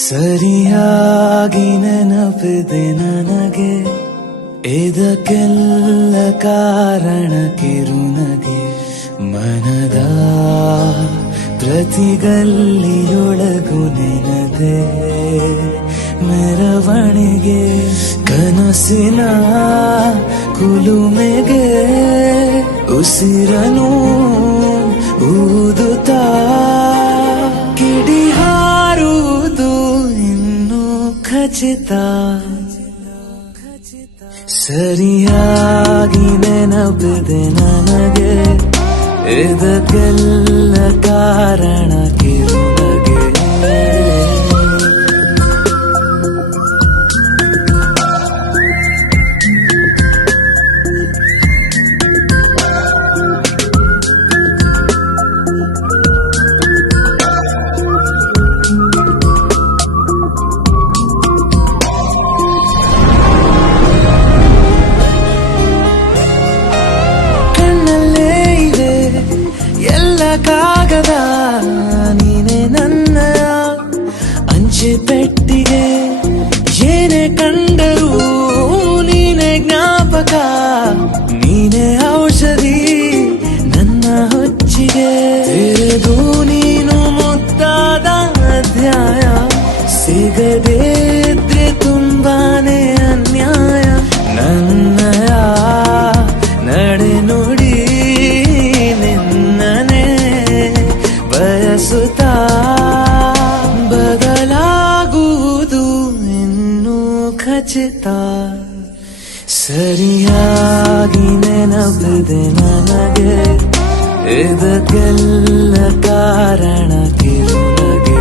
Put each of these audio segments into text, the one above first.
ಸರಿಯಾಗಿ ನೆನಪಿದೆ ನನಗೆ, ಇದಕ್ಕೆಲ್ಲ ಕಾರಣ ಕಿರುನಗೆ. ಮನದ ಪ್ರತಿಗಲ್ಲಿಯೊಳಗು ನೆನದೆ ಮೆರವಣಿಗೆ, ಕನಸಿನ ಕುಲುಮೆಗೆ ಉಸಿರನು ಊದುತ್ತಾ ಕಿಡಿ ಹಾರುವುದು ಇನ್ನು ಖಚಿತ. ಸರಿಯಾಗಿ ನೆನಪಿದೆ ನನಗೆ, ಇದಕ್ಕೆಲ್ಲ ಕಾರಣ ಕಿರುನಗೆ. ಕಾಗದ ನೀನೆ ನನ್ನ ಅಂಚೆ ಪೆಟ್ಟಿಗೆ, ಏನೇ ಕಂಡರೂ ನೀನೆ ಜ್ಞಾಪಕ, ನೀನೆ ಔಷಧಿ ನನ್ನ ಹೊಚ್ಚಿಗೆ. ತೆರೆದು ನೀನು ಮುದ್ದಾದ ಅಧ್ಯಾಯ, ಸಿಗದೇ ಇದ್ರೆ ತುಂಬಾನೇ ಅನ್ಯಾಯ. ನನ್ನಯ ನಡೆ ನುಡಿ ಬಯಸುತ್ತಾ ಬದಲಾಗುವುದು ಇನ್ನು ಖಚಿತ. ಸರಿಯಾಗಿ ನೆನಪಿದೆ ನನಗೆ, ಇದಕ್ಕೆಲ್ಲ ಕಾರಣ ಕಿರುನಗೆ.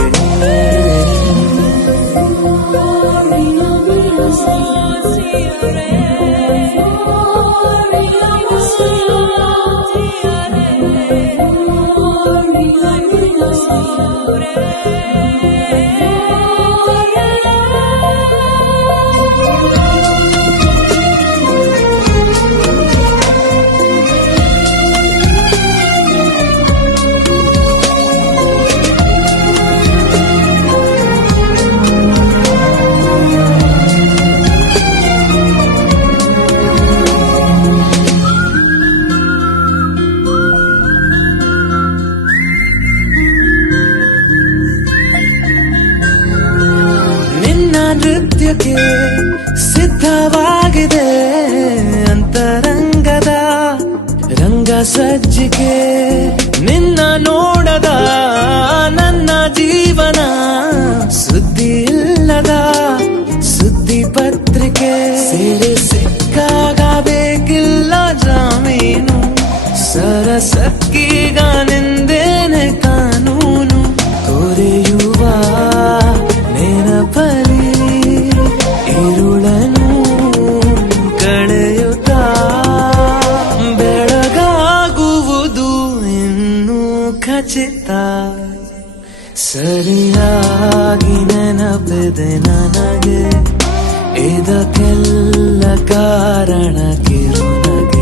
ನೃತ್ಯಕ್ಕೆ ಸಿದ್ಧವಾಗಿದೆ ಅಂತರಂಗದ ರಂಗ ಸಜ್ಜಿಕೆ. ನಿನ್ನ ನೋಡದ ನನ್ನ ಜೀವನ ಸುದ್ದಿ ಇಲ್ಲದ ಸುದ್ದಿ ಪತ್ರಿಕೆ. ಸೇರೆ ಸಿಕ್ಕಾಗ ಬೇಕಿಲ್ಲ ಜಾಮೀನು, ಸರಸಕ್ಕೀಗ ನಿಂದೇನೆ ಕಾನೂನು. ತೊರೆಯುವ ನೆನಪಲಿ ഇരുളನು ಕಳೆಯುತ್ತಾ ಬೆಳಗಾಗುವುದು ಇನ್ನು ಖಚಿತ. ಸರಿಯಾಗಿ ನೆನಪಿದೆ ನನಗೆ, ಇದಕ್ಕೆಲ್ಲ ಕಾರಣ ಕಿರುನಗೆ.